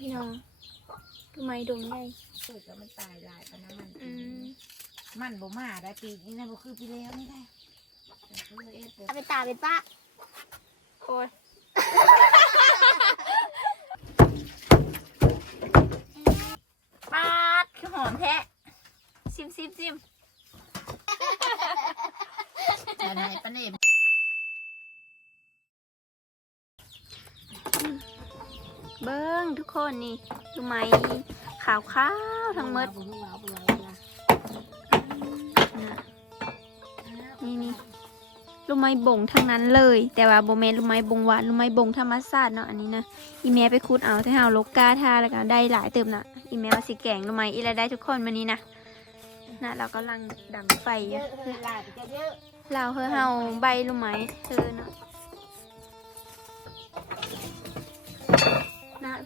พี่น้องคือไม้ดงใหญ่เกิดแล้วมันตายหลายปานนั้นมัน อืมมันบ่มาได้ปีนี้นะบ่คือปีแล้วนี่ได้แต่เพิ่นเลยเอ็ดเด้อเอาไปตาเป็นป้าโอ้ยปาดคือหอมแท้ซิมซิมซิม แต่ไหนปานนี้ เบิ้งทุกคนนี่ดูไหมขาวขาวๆทั้งหมดบ่ฮู้ว่าเอาไปไว้ละนะนี่นี่ลูกไม้บงทั้งนั้นเลย แต่ว่าโบแมนลูกไม้บงหวานลูกไม้บงธรรมชาติเนาะอันนี้นะอีแม่ไปคูดเอาที่เฮาลกกาทาแล้วก็ได้หลายเติมนะอีแม่ว่าสิแกงลูกไม้อีละได้ทุกคนวันนี้นะนะเรากำลังดังไฟอเยยู่อะเฮ้ยหลายไปเยอะเราเฮอเฮาใบลูกไม้เธอเนาะ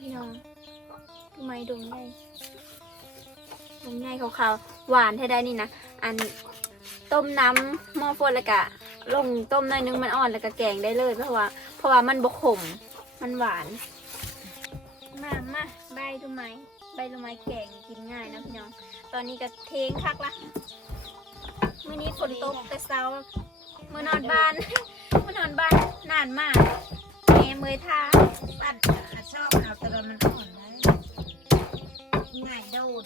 พี่น้องลูกไม้ดงใหญ่ดงใหญ่ขาวๆ หวานแท้ได้นี่นะ อันต้มน้ำหม้อฟนแล้วก็ลงต้มหน่อยนึงมันอ่อนแล้วก็แกงได้เลย เพราะว่า เพราะว่ามันบกขม มันหวาน มามาใบลูกไม้ใบลูไม้แกงกินง่ายนะพี่น้อง ตอนนี้ก็เทงคักละมื่อนี้ฝนตกแต่เช้าเมื่อนอนบ้านเมื่อนอนบ้านนานมาก เมยท่าปั้นอะชอบเอาต่ว่ามันอ่อนนะง่ายโดด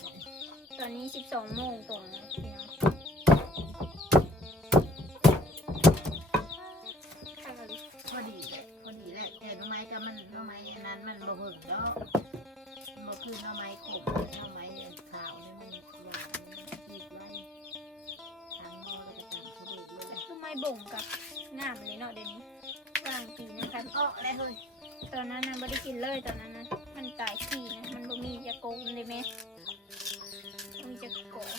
ตอนนี้12โมงตรงนะพี่น้องข้าวกะหรี่พอดีแหละพอดีแหละแต่หน่อไม้กับมันหน่อไม้อันนั้นมันบ่เบิ่งดอกมันบ่คือหน่อไม้ขมหน่อไม้ขาวนี่มันหวานที่ไว้ทางหม้อแล้วก็ตามเขาดูด้วยแหละทำไมบ่งกับน้ำเลยเนาะเดี๋ยวนี้ กลางปีนะคะออกเลยเฮ้ยตอนนั้นนะไม่ได้กินเลยตอนนั้นนะมันตายขี้นะมันบ่มีจะโกงเลยไหมบ่มีจะโกง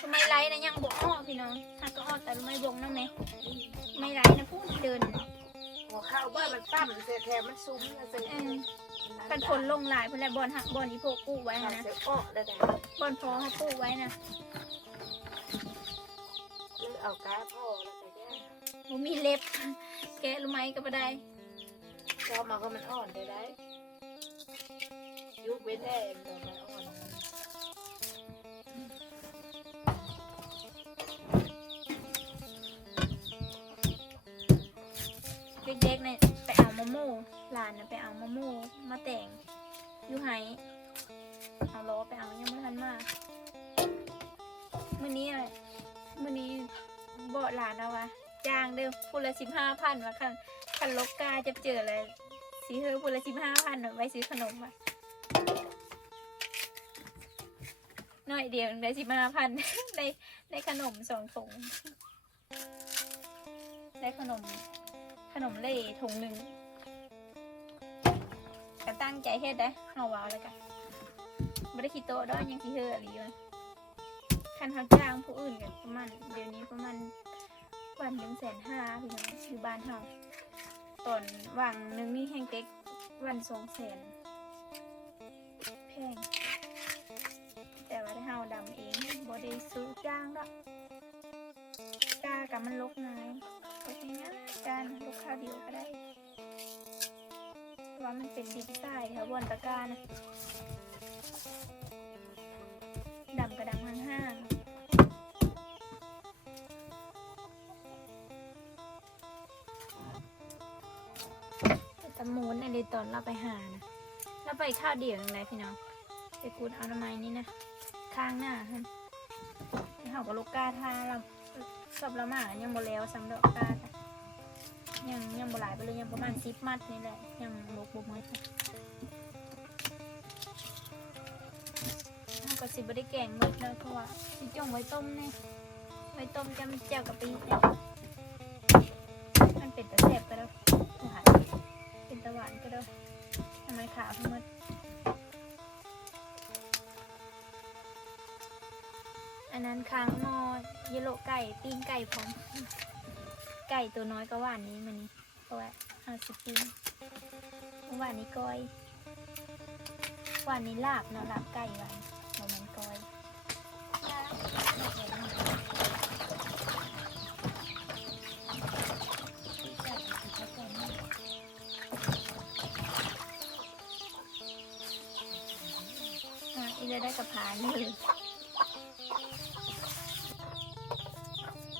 ทำไมไรนะยังบอกอ้อพี่น้องถ้าก็อ้อแต่ไม่บ่งนั่นไหมไม่ไรนะพูดเดินหัวข้าวบ้านมันตั้มเสียแถมมันซุ้มนะเสียเออกันฝนลงหลายเพื่อนแหละบอลหักบอลที่พวกปลูกไว้ทำนะเสียออกได้แต่บอลพอเขาปลูกไว้นะหรือเอาก้าพ่อแล้วแต่แย่ผมมีเล็บ แกะรู้ไหมก็ไม่ได้ชอบมาก็มันอ่อนได้ได้ยุบไว้แท้เดี๋ยวมันอ่อนเด็กๆเนี่ยไปเอามะม่วงหลานนะไปเอามะม่วงมาแต่งอยู่ไห้เอาล้อไปเอายังไม่ทันมามื่อนี้อะไรมื่อนี้เบาะหลานเอาวะ จ้างเด้อพูละสิบห้าพันมาคันคันลกกาจะเจอเลยสีเฮอพูละสิบห้าพันไว้ซื้อขนมอะหน่อยเดียวได้สิบห้าพันได้ได้ขนมสองถุงได้ขนมขนมเล่ถุงหนึ่งก็ตั้งใจเฮ็ดได้เฮาว้าวแล้วกันไม่ได้คิดโตะดอกยังสิเฮ็ดอะไรอยู่คันเขาจ้างผู้อื่นกันประมาณเดี๋ยวนี้ประมาณ วันหนึ่งแสนห้าพี่น้องอยู่บ้านเฮาตอนว่างหนึ่งนี่แห้งเต็กวันสองแสนแพงแต่ว่าถ้าเฮาดำเองบ่ได้ซื้อจ้างดอกกากับมันลกง่ายก็ใช้ง่ายการลกค้าเดียวก็ได้ว่ามันเป็นดินทรายแถวบนตะกร้านะ ตอนเราไปหานะเราไปข้าวเดี่ยวยังไงพี่น้องไปคูดเอาทำไมนี่นะข้างหน้าฮะเขากับลูกกาทาเราสอบละหมายังบ่แล้วสำหรับกาจ้ะยังยังบ่หลายไปเลยยังประมาณสิบมัดนี่แหละยังลกบ่หมดจ้ะเราก็สิบ่ได้แกงหมดเลยเพราะว่าสิจ่งไว้ต้มเนี่ยไว้ต้มจำแจ่วกะปิเนี่ย หวานก็ได้ทำไมขาวทั้งหมดอันนั้นค้างมอเยลโลไก่ปิ้งไก่พร้อมไก่ตัวน้อยก็หวานนี้มันนี้เพราะว่าเอาสปิ้งเมื่อวานนี้ก้อยหวานนี้ลาบเนาะลาบไก่หวานบะมันก้อย กินแล้วได้กระพานเลย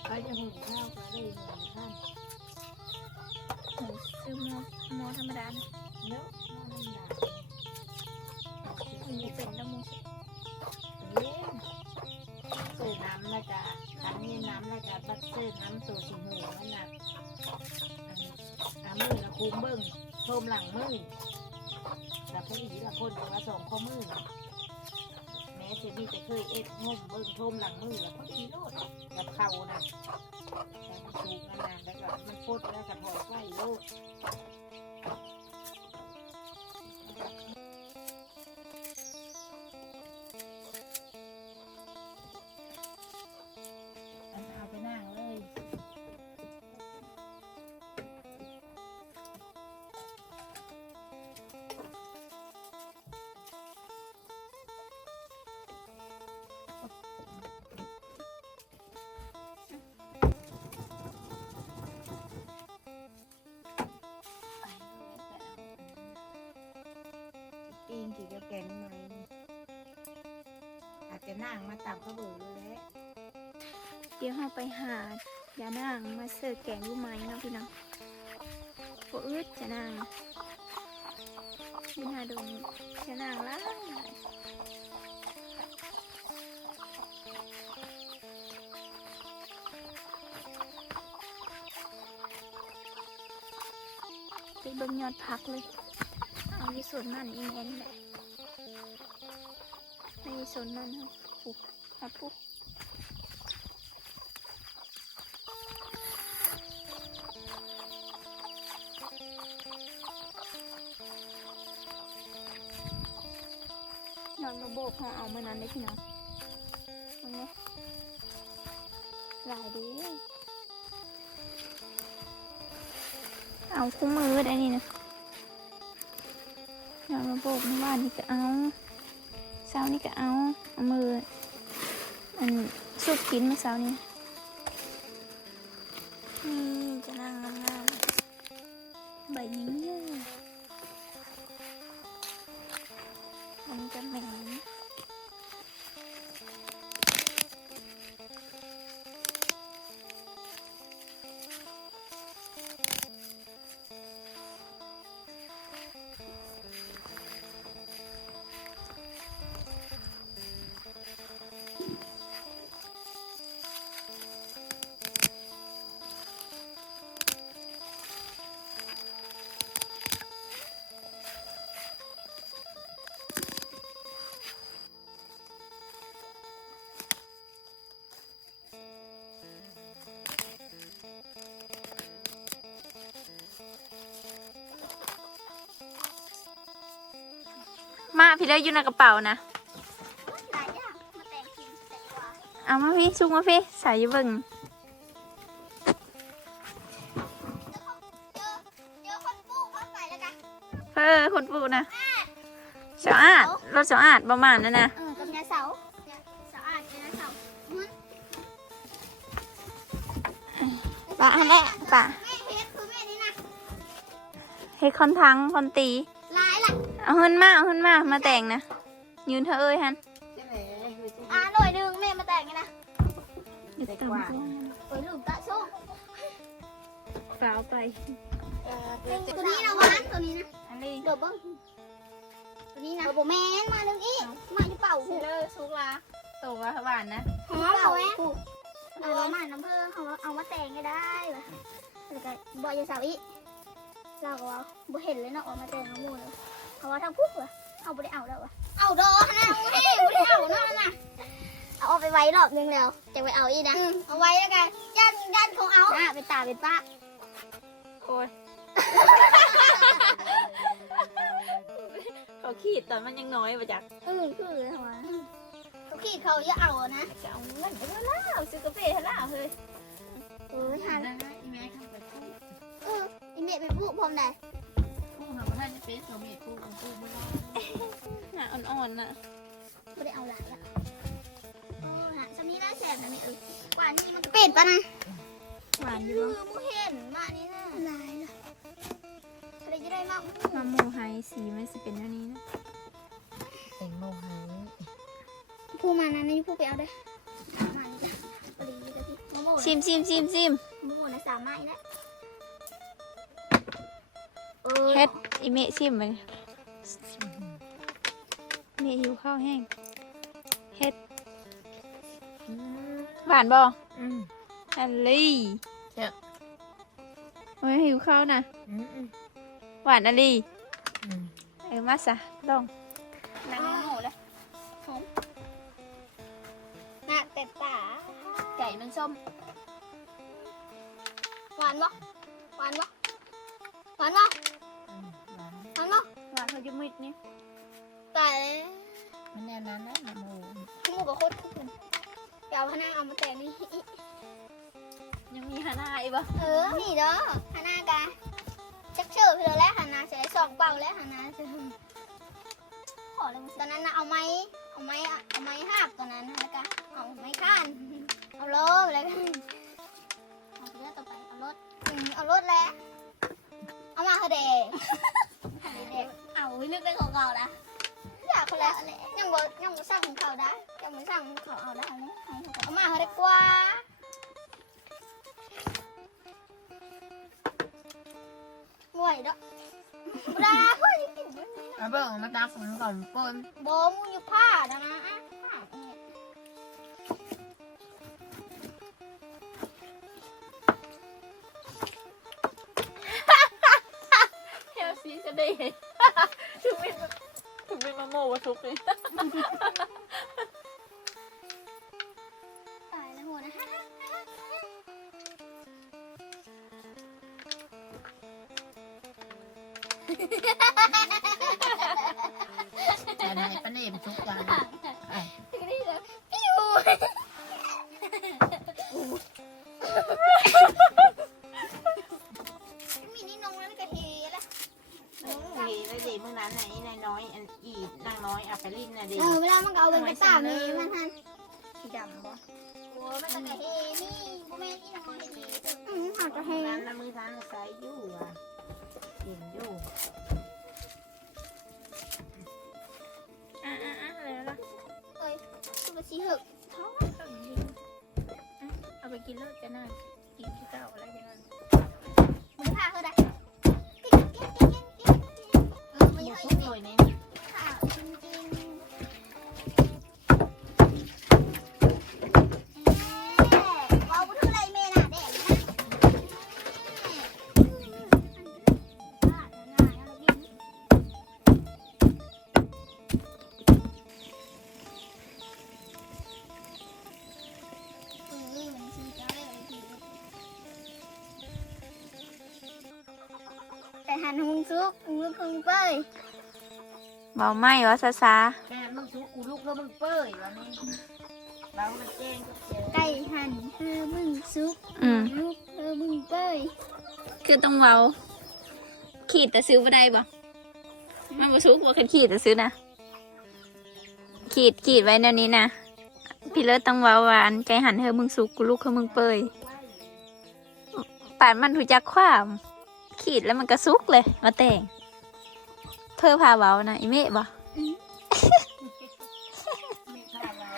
เขาจะหุ่นข้าวก็ได้เงินท่านหมูซื้อหม้อหม้อธรรมดาเยอะน้องมันหนาหมูเป็นแล้วหมูเล่นซื้อน้ำแล้วก็ขันนี้น้ำแล้วก็บัดซื้อน้ำตัวสีหูนั่นน่ะอันน้ำมือละคุ้มเบิ้งโทมหลังมือแต่พอดีละคนก็ว่าสองข้อมือ ม่สิมีแต่เคยเอ็ดงมเบิ่งโทมหลังมือแล้วพอดีโลดกับเขาน่ะแต่มันสูงนานๆแล้วก็มันพดแล้วก็ถอดไฟโลด ปีกี่จะแกงไหมอาจจะนั่งมาตามข้าวเบื่อเลยเดี๋ยวเราไปหายานางมาเสิร์ฟแกงลูกไม้เนาะพี่น้องโอ้อึดจะนางพี่นาดงจะนางล่ะไปเบิ่งยอดพักเลย เอาที่สวนมันอีแมนแหละ ในสวนมันครับปลูกครับปลูกนอนระบบของเอามานั้นได้พี่น้องเห็นไหมหลายดีเอาคู่มือได้นี่นะนอนระบบเมื่อวานนี่ก็เอา ช้านี่ก็เอาเอามืออันสุกกินเมื่อเช้านี้นี่ มาพี่เลยอยู่ในกระเป๋านะหลายอย่างมาแต่งกินแต่กว่าเอามาพี่ซุกมาพี่ใส่อยู่เบิ่งเจอเจอคนปลูกเขาใส่แล้วกันเพื่อคุณปู่นะเสาอาดรถเสาอาดประมาณนั้นนะเออกับยาเสาเนี่ยสะอาดเลยนะเสามันป่ะอันแรกป่ะแม่เฮ็ดคือแม่นี่นะเฮ็ดคอนทังคอนตีลายล่ะ เอาขึ้นมาเอาขึ้นมามาแต่งนะยืนเธอเอ้ยฮันใช่ไหมคือจะอ่าหน่อยหนึงแม่มาแต่งไงนะเดี๋ยวเติมเสื้อโอ้ยลืมตะส้มเปล่าไปตัวนี้นะหวานตัวนี้นะอันนี้เดี๋ยวเบิ้งตัวนี้นะโบแมนมาหนึ่งอีกมาอยู่เป่าหูเลอซุกละตัวว่าหวานนะหอมเอาแหวเอาว่ามาน้ำเพื่อเอาเอามาแต่งก็ได้ว่ะแล้วก็บอยาเสาอีกเราก็ว่าบ่เห็นเลยเนาะเอามาแต่งน้ำมูเลย เขาว่าทำปุ๊บว่ะเอาบ่ได้เอาแล้วว่ะเอาดอกนะเอาให้บ่ได้เอาเนาะนะเอาเอาไปไว้รอบนึงแล้วจะไปเอาอีกนะเอาไว้แล้วกันยันยันของเอาอะเป็นตาเป็นป้าโอ้ยเขาขีดตอนมันยังน้อยมาจากอืมคือเลยทำไมเขาขีดเขาจะเอานะจะเอาเงินไปแล้วซื้อกาแฟให้แล้วเฮ้ยเออหันนะอีแม่ทำไปพูดเอออีเมฆไปปลูกพร้อมไหนพูด ทำมาท่านจะเป็นสมัยพูดพูดไม่ได้หาอ่อนๆน่ะไม่ได้เอาหลายอะเออหาสักนี้ได้แสนนะเนี่ยเออกว่านี้มันก็เป็ดปะนะหวานอคืยู่อบ่มูเห็นมานี่นะหลายนะอะไรจะได้มากมาหมูไฮสีมันสิเป็นเท่านี้นะเป็นโมหังผู้มานะนี่ผู้ไปเอาได้มานี่จ้ะพอดีเลยพี่มะม่วงชิมชิมชิมชิมมะม่วงนะสามไม้แล้วเออเฮ็ด อีเมะชิมไปเมะหิวข้าวแห้งเฮ็ดอืมหวานบ่อืมอันลี่เจ้าโอ้ยหิวข้าวนะอืมอืมหวานอันลี่อืมเออมาซะลองน้ำมะม่วงแล้วหอมน่าแต่ป่าไก่มันส้มหวานบ่หวานบ่หวานบ่ เขาจะมิดนี่แต่มันแน่นอนนะมะม่วงหมูกับโคตรขึ้นเดี๋ยวเอาพนังเอามาแต่งนี่ ยังมีฮานาอีกบ่เออ นี่เด้อฮานากาจักเชื่อเพื่อแล้วฮานาจะได้สองเป่าแล้วฮานาจะขอเลยตอนนั้นนะเอาไม้เอาไม้อะเอาไม้หักตอนนั้นแล้วก็เอาไม้ข้านเอารถแล้วก็เอาเรือต่อไปเอารถอืมเอารถแล้วเอามาเถอะเด็กเด็กเอาไว้นึกได้ของเก่าละอยากคนละยังบ่ยังบ่สั่งของเขาได้ยังบ่สั่งของเขาเอาได้ไหมเนี่ยเอามาเขาได้กว่าไหวยด้อปลาเฮ้ยกินด้วยเอาเบิ่งมาตักมันก่อนปนบ่มูอยู่ผ้าดังนะ ถึงเซุกหุงลูกหุงเป้ยเบาไหมวะซาซาแค่มึงทุกกูลูกแล้วมึงเป้ยวันนี้เรามันเจ้งก็เจอไก่หั่นเธอมึงซุกอืมลูกเธอมึงเป้ยคือต้องเบาขีดแต่ซื้อมาได้บ่มันบ่ซุกว่าคันขีดแต่ซื้อนะขีดขีดไว้แนวนี้นะพี่เลิศต้องเบาหวานไก่หันเธอมึงสุกกูลูกเขามึงเปยป่านมันถูกจักความ ขีดแล้วมันก็ซุกเลยมาแต่ง เธอพาเบานะอีเมะบ่ไม่พาเรา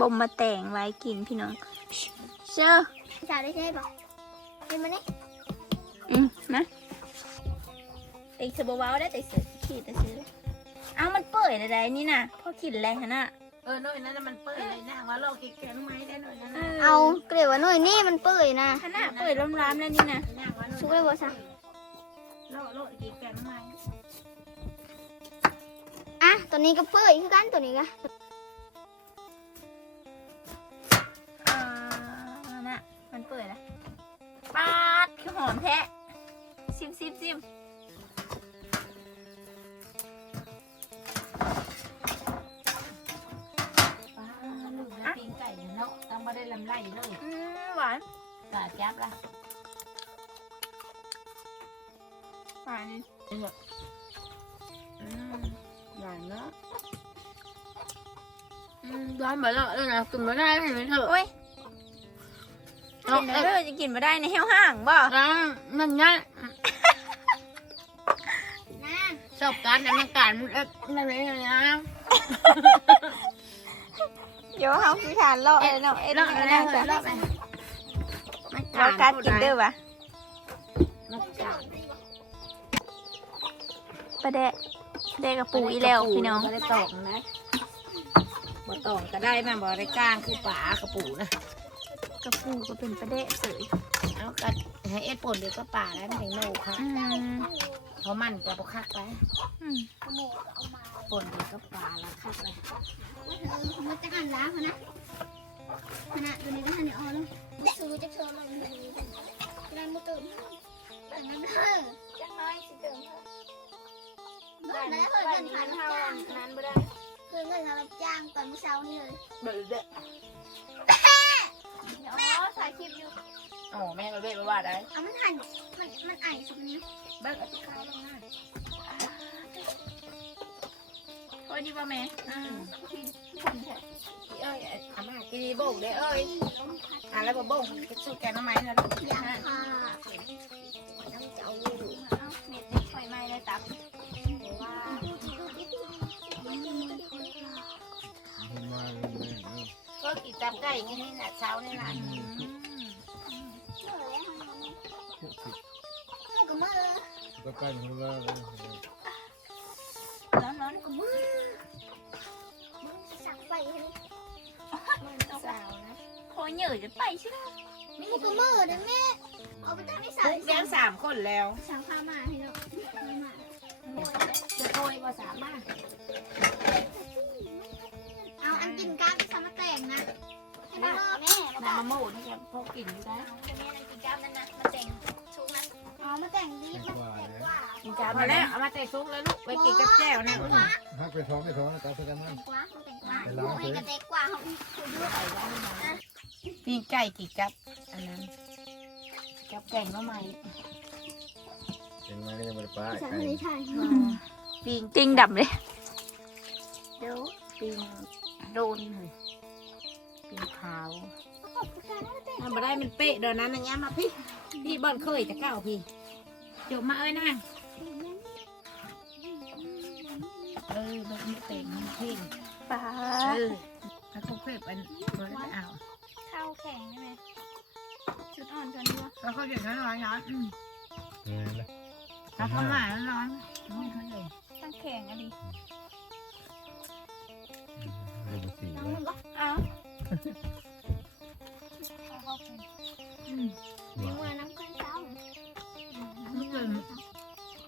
บ่มมาแต่งไว้กินพี่น้องเชื่อจ่ายได้ใช่ปะเห็นมันนี่อืมนะเด็กเธอเบาๆได้แต่ซื้อขีดแต่ซื้อเอามันเปื่อยได้ๆนี่นะพอขีดแรงขนาดเออหน่วยนั้นน่ะมันเป้ยเลยนะว่าเราเก็บแกงไม้ได้หน่วยนั้นน่ะเอาเกลียวว่าหน่วยนี่มันเปื่อยนะขนาดเปื่อยล้ำๆแล้วนี่นะนางว่าหน่วยซุกได้บ่ซะเราเราเก็บแกงไม้อะ ตัวนี้ก็เปื่อยคือกันตัวนี้ก็อ่าน่ะมันเปื่อยแล้วปาดคือหอมแท้ซิมซิมซิมป้าลูกแล้วปิ้งไก่เนาะต้องมาได้ลำไรเลยอืมหวานกาจับละหวานอืม หวานเนาะอืมร้อนเหมือนเราเออนะกินไม่ได้เห็นไหมเถอะโอ้ยเอากินได้เลยจะกินมาได้ในเฮวห้างบ่ร้านนั่นไงนะชอบการดำเนินการมันเอ๊ะอะไรอย่างเงี้ยดี๋ยวเฮาคือทานเลาะเลยเนาะเอ็ดเลาะอันแล้นั้วนจ้ะเลาะไปเรากัดกินเด้อวะมันกัดประเดะ ประเดะกับปูอีแล้วพี่น้องบ่ได้ตอกนะบ่ตอกก็ได้แม่บ่ได้ก้างคือป่ากระปูนะกับปูก็เป็นประเดะเสยเอากัดให้เอ็ดป่นเดี๋ยวก็ป่าแล้วมันถึงโนค่ะอืมเพราะมันก็บ่คักไปอืมหมูเอามาป่นเดี๋ยวก็ป่าแล้วคักเลยมันจะกันล้างเขานะขนาดตัวนี้ก็ทันได้ออกแล้วซื้อจะเชิญมันแบบนี้ได้มุตื่นแต่งั้นเฮ้อจังน้อยสิเติม เงินแล้วเฮ้ยเงินผ่านรับจ้างนั้นบ่ได้คือเงินรับจ้างตอนเช้านี่เลยเบิ่งเด้ออ๋อถ่ายคลิปอยู่โอ๋อแม่ก็เว้ยว่าได้เอามันหันมันมันไอ้สุดนี้เบิ่งเอาที่ขายลงมาโอ้ยนี่ว่าแม่อืมเอ้ยอามากินโบ่งเด้เอ้ยอะแล้วบ่บ่งก็สู้แกน้ำไม้นะลูกอย่ากฮะค่ะน้ำเจ้าเม็ดไฟไหม้เลยตับว่า ก็กินตับไก่อย่างนี้น่ะเช้านี่น่ะก็มือก็ใกล้ถึงแล้วร้อนร้อนก็มือสักไปให้สาวนะโคเหนื่อยจะไปใช่ไหมนี่ก็มือเด้อแม่เอาไปตั้งที่สาปุ๊มกเลี้ยงสามคนแล้วสามข้ามาให้เรามาจะโกยว่าสามมากเอาอัน กินก้าวที่สามแต่งนะให้ได้แม่น้ำมะม่วงนี่จะพอกินอยู่ได้แม่กินก้าวนั่นนะมาแต่งชุกนะอ๋อมาแต่งดีมาว่าแต่งแล้วว่ากินจานมาแล้วเอามาใส่ซุกแล้วลูกไปกินกับแจ่วนะฮักไปท้องไปท้องนะตาแสดงแต่มันงกว่าเขาแต่งกว่าโอ้ยกระเตกกว่าเขาคุณดูปีนไก่กี่กับอันนั้นกับแกงมะไม้ยังไงก็ยังไม่ได้ป้าฉันไก่ไม่ได้ถ่ายปีนจริงดับเลยเดี๋ยวปีน โดนเลยปีนขาวทำมาได้มันเป๊ะเดี๋ยวนั้นนะเงี้ยมาพี่พี่บอลเคยจะเก้าพี่จบมาเอ้ยนะเออมันมีเต่งมันเพ่งป้าเออแล้วเขาเคยเป็นเบอร์ไปเอาข้าวแข็งใช่ไหมชุดอ่อนจนนี้วะแล้วเขาเดือดร้อนร้อนร้อนอืมเออเลยแล้วเขาหมาร้อนร้อนไม่เขาเลยตั้งแข็งอะไร เรื่องสีเลยอ้าวอืมนี่ว่าน้ำข้นเช้าไม่เกิน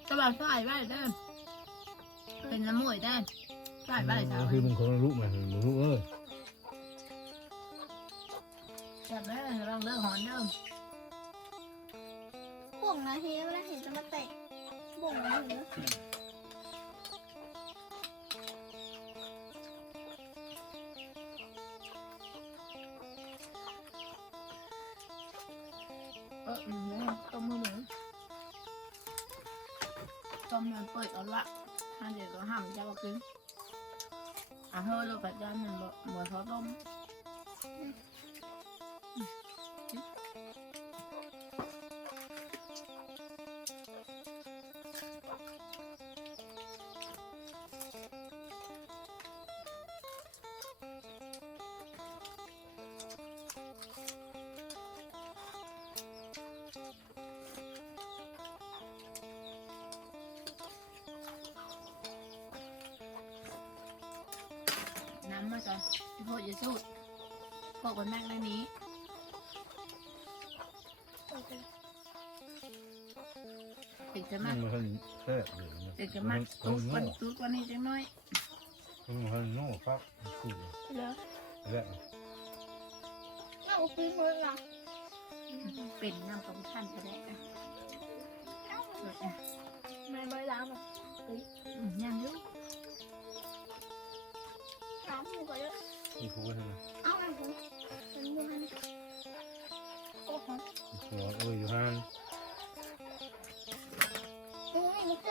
สบายสบายไว้เด้อเป็นน้ำมวยได้สบายไว้เช้าคือมึงคนรู้มารู้เออจับได้ลองเด้อหอนเด้อบ่งนะเฮ้ยเวลาเห็นจะมาเตะบ่งนะเห็น อออืมต้มมือหมูต้มยันเปิดเอาละถ้าเดี๋ยวก็ห้ามจะบอกกินอะเฮ้ยเราไปัจจัยมันบ่บ่เขาต้ม น้ำมาจ้ะโพดอยาสูดพวกคนแม่งในนี้ติดจะมัมานมันแค่ติดจะมาตุ๊กวันตุ๊กวันนี้จังน้อยมันโน่ฟักกูเหรอแล้วเอาปีมือละเป็นน้ำของท่านก็ได้อะสดอะแม่ใบล้างแบบอืมยังอยุ่ ถามหมูก็เยอะมีคู่กันไหมเอาอันผมเป็นมือมันโอ้โหหัวเอออยู่ห้างกูไม่มีเจ